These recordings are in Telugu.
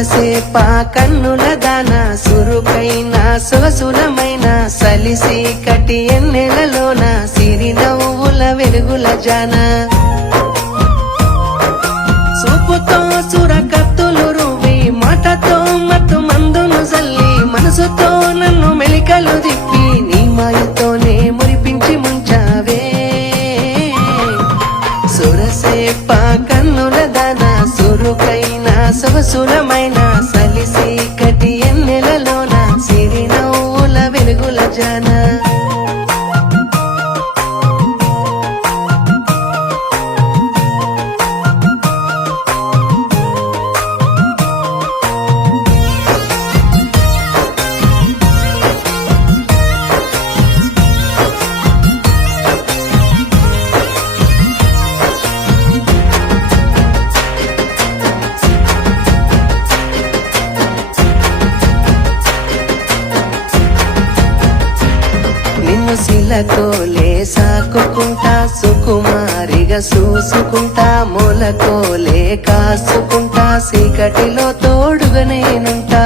సొరసేప కన్నుల దాన సురుకైన సొగసులమైన సలిసి కటి ఎన్నెలలోన సిరి నవ్వుల వెలుగుల జాన సూపుతో సురకత్తులు రువి మాటతో మత్తు మందును జల్లి మనసుతో నన్ను మెలికలు దిప్పి నీ మాయతోనే మురిపించి ముంచావే సొరసేప కన్నుల దాన సురుకైన సొగసులమైన సలిసి కటి ఎన్నెలలోన సిరి నవ్వుల వెలుగుల జాన నిన్ను శిలకోలే సాకుకుంటా సుకుమారిగా చూసుకుంటా మూలకోలే కాసుకుంటా చీకటిలో తోడుగా నేనుంటా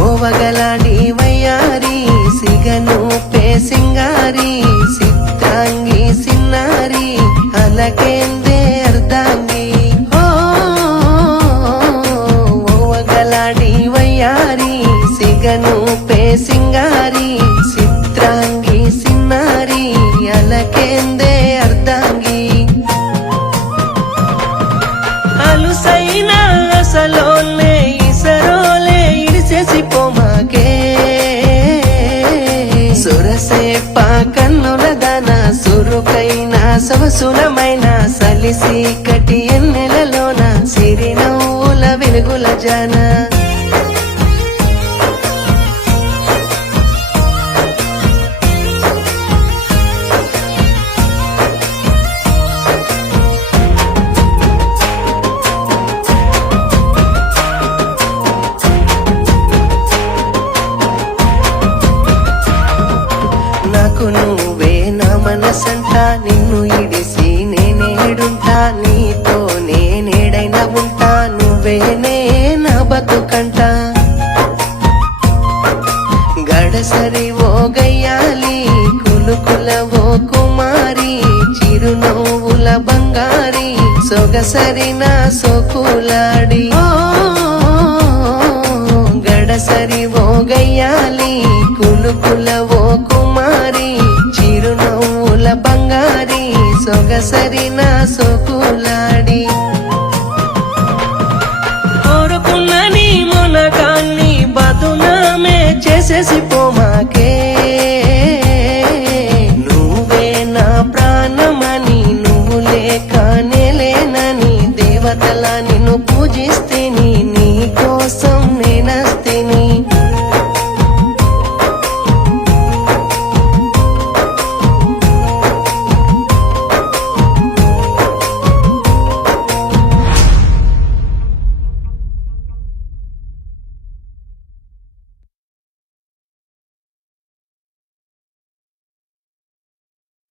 ఓవగలాడి వయ్యారి సిగను పే సింగారి చిత్రాంగి సిన్నారి అలకేందే అర్ధాంగి ఓవగలాడి వయ్యారి సిగను పే సింగారి చిత్రాంగి సిన్నారి అలకేందే అర్ధాంగి అలుసైన అసలోనే ఇసరోలే ఇడిసేసి పోమాకే సొరసేప కన్నుల దాన సురుకైన సొగసులమైన సలిసి కటి ఎన్నెలలోన సిరి నవ్వుల వెలుగుల జాన నాకు నువ్వే నా మనసంట నిన్ను ఇడిసి నేనేడుంటా నీతో నేనేడైనా ఉంటా నువ్వేనే నా బతుకంట గడసరి ఓ గయ్యాలి కులుకుల ఓ కుమారి చిరునవ్వుల బంగారి సొగసరి నా సోకులాడి గడసరి ఓ గయ్యాలి కులుకుల ఓ కుమారి చిరునవ్వుల బంగారి సొగసరి నా సోకులాడి కోరుకున్న నీ మునగాన్ని బతునామే చేసేసి